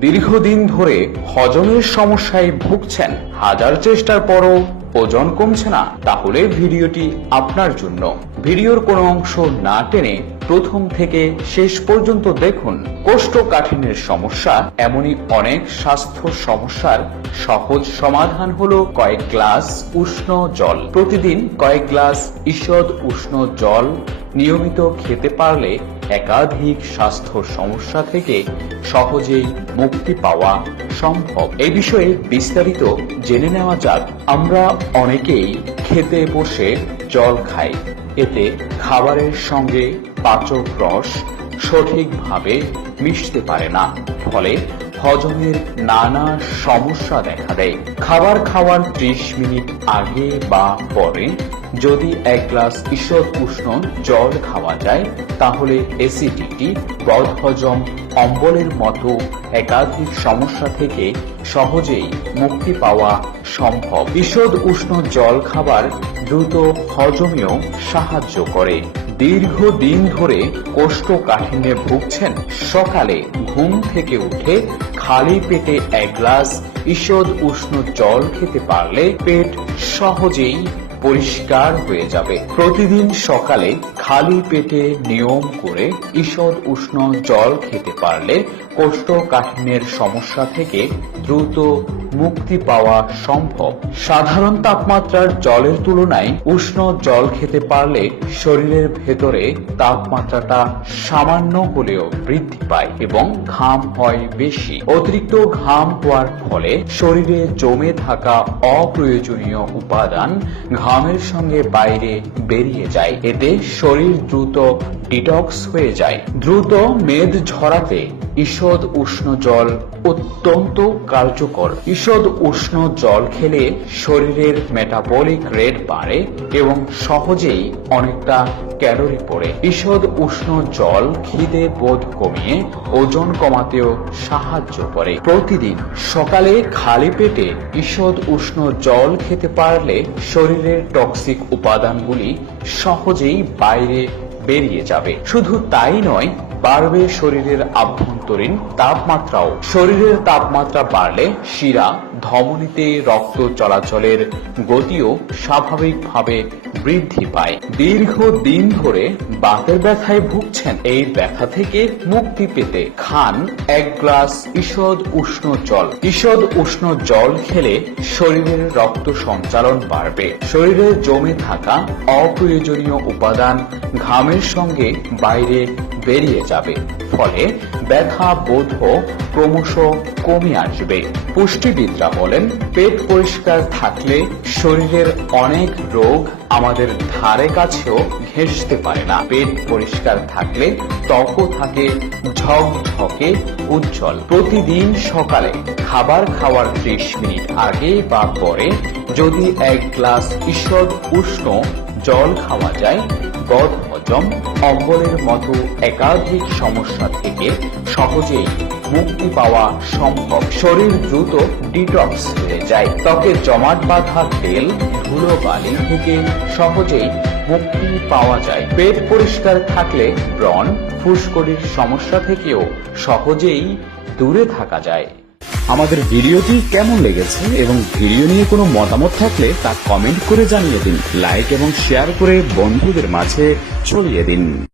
দীর্ঘদিন ধরে হজমের সমস্যায় ভুগছেন। হাজার চেষ্টার পরও ওজন কমছে না। তাহলে ভিডিওটি আপনার জন্য। ভিডিওর কোনো অংশ না টেনে প্রথম থেকে শেষ পর্যন্ত দেখুন। কোষ্ঠকাঠিন্যের সমস্যা, এমনই অনেক স্বাস্থ্য সমস্যার সহজ সমাধান হলো কয়েক গ্লাস উষ্ণ জল। প্রতিদিন কয়েক গ্লাস ঈষৎ উষ্ণ জল নিয়মিত খেতে পারলে একাধিক স্বাস্থ্য সমস্যা থেকে সহজেই মুক্তি পাওয়া সম্ভব। এই বিষয়ে বিস্তারিত জেনে নেওয়া যাক। আমরা অনেকেই খেতে বসে জল খাই। এতে খাবারের সঙ্গে পাচক রস সঠিকভাবে মিশতে পারে না। ফলে হজমের নানা সমস্যা দেখা দেয়। খাবার খাওয়ার ত্রিশ মিনিট আগে বা পরে যদি এক গ্লাস ঈষৎ উষ্ণ জল খাওয়া যায়, তাহলে অ্যাসিডিটি বদহজম, অম্বলের মতো একাধিক সমস্যা থেকে সহজেই মুক্তি পাওয়া সম্ভব। ঈষৎ উষ্ণ জল খাবার দ্রুত হজমেও সাহায্য করে। দীর্ঘদিন ধরে কোষ্ঠকাঠিন্যে ভুগছেন। সকালে ঘুম থেকে উঠে খালি পেটে এক গ্লাস ঈষৎ উষ্ণ জল খেতে পারলে পেট সহজেই পরিষ্কার হয়ে যাবে। প্রতিদিন সকালে খালি পেটে নিয়ম করে ঈষৎ উষ্ণ জল খেতে পারলে কোষ্ঠকাঠিন্যের সমস্যা থেকে দ্রুত মুক্তি পাওয়া সম্ভব। সাধারণ তাপমাত্রার জলের তুলনায় উষ্ণ জল খেতে পারলে শরীরের ভেতরে তাপমাত্রাটা সামান্য হলেও বৃদ্ধি পায় এবং ঘাম হয় বেশি। অতিরিক্ত ঘাম হওয়ার ফলে শরীরে জমে থাকা অপ্রয়োজনীয় উপাদান ঘামের সঙ্গে বাইরে বেরিয়ে যায়। এতে শরীর দ্রুত ডিটক্স হয়ে যায়। দ্রুত মেদ ঝরাতে ঈষৎ উষ্ণ জল অত্যন্ত কার্যকর। ঈষৎ উষ্ণ জল খেলে শরীরের মেটাবলিক রেট বাড়ে এবং সহজেই অনেকটা ক্যালোরি পড়ে। ঈষদ উষ্ণ জল খিদে বোধ কমিয়ে ওজন কমাতেও সাহায্য করে। প্রতিদিন সকালে খালি পেটে ঈষৎ উষ্ণ জল খেতে পারলে শরীরের টক্সিক উপাদানগুলি সহজেই বাইরে বেরিয়ে যাবে। শুধু তাই নয় বাড়বে শরীরের আভ্যন্তরীণ তাপমাত্রাও। শরীরের তাপমাত্রা বাড়লে শিরা, ধমনীতে রক্ত চলাচলের গতিও স্বাভাবিকভাবে বৃদ্ধি পায়। দীর্ঘ দিন ধরে বাতের ব্যথায় ভুগছেন। এই ব্যথা থেকে মুক্তি পেতে খান এক গ্লাস ঈষৎ উষ্ণ জল। ঈষৎ উষ্ণ জল খেলে শরীরের রক্ত সঞ্চালন বাড়বে। শরীরে জমে থাকা অপ্রয়োজনীয় উপাদান ঘামের সঙ্গে বাইরে বেরিয়ে যাবে। ফলে ব্যথা বোধ ক্রমশ কমে আসবে। পুষ্টিবিদরা বলেন, পেট পরিষ্কার থাকলে শরীরের অনেক রোগ আমাদের ধারে কাছেও ঘেঁষতে পারে না। পেট পরিষ্কার থাকলে ত্বকও থাকে ঝকঝকে উজ্জ্বল। প্রতিদিন সকালে খাবার খাওয়ার ত্রিশ মিনিট আগে বা পরে যদি এক গ্লাস ঈষৎ উষ্ণ জল খাওয়া যায় বদ হজম অম্বলের মতো একাধিক সমস্যা থেকে সহজেই মুক্তি পাওয়া সম্ভব। শরীর দ্রুত ডিটক্স হয়ে যায়। ত্বকে জমাট বাঁধা তেল, ধুলো বালি থেকে সহজেই মুক্তি পাওয়া যায়। পেট পরিষ্কার থাকলে ব্রণ, ফুসকড়ির সমস্যা থেকেও সহজেই দূরে থাকা যায়। আমাদের ভিডিওটি কেমন লেগেছে এবং ভিডিও নিয়ে কোনো মতামত থাকলে তা কমেন্ট করে জানিয়ে দিন। লাইক এবং শেয়ার করে বন্ধুদের মাঝে ছড়িয়ে দিন।